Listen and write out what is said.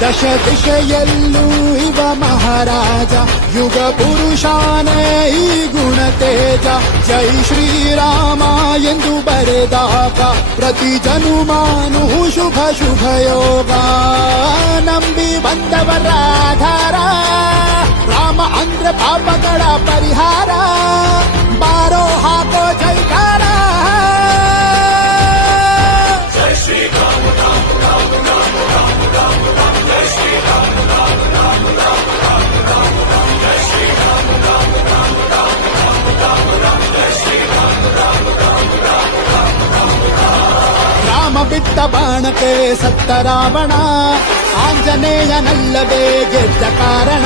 ದಶ ದಿಶೆಯಲ್ಲೂ ಇವ ಮಹಾರಾಜ ಯುಗ ಪುರುಷಾನೇ ಈ ಗುಣ ತೇಜ ಜೈ ಶ್ರೀರಾಮ ಎಂದು ಬರೆದಾಗ ಪ್ರತಿ ಜನುಮಾನು ಶುಭ ಶುಭ ಯೋಗ ನಂಬಿ ಬಂದವರ ಆಧಾರ ರಾಮ ಅಂದ್ರೆ ಪಾಪಗಳ ಪರಿಹಾರ ಬಾರೋ ಹಾಕೋ ಜೈಕಾರ ರಾಮ ಬಿಟ್ಟ ಬಾಣಕ್ಕೆ ಸತ್ತ ರಾವಣ ಆಂಜನೇಯನಲ್ಲವೇ ಗೆದ್ದ ಕಾರಣ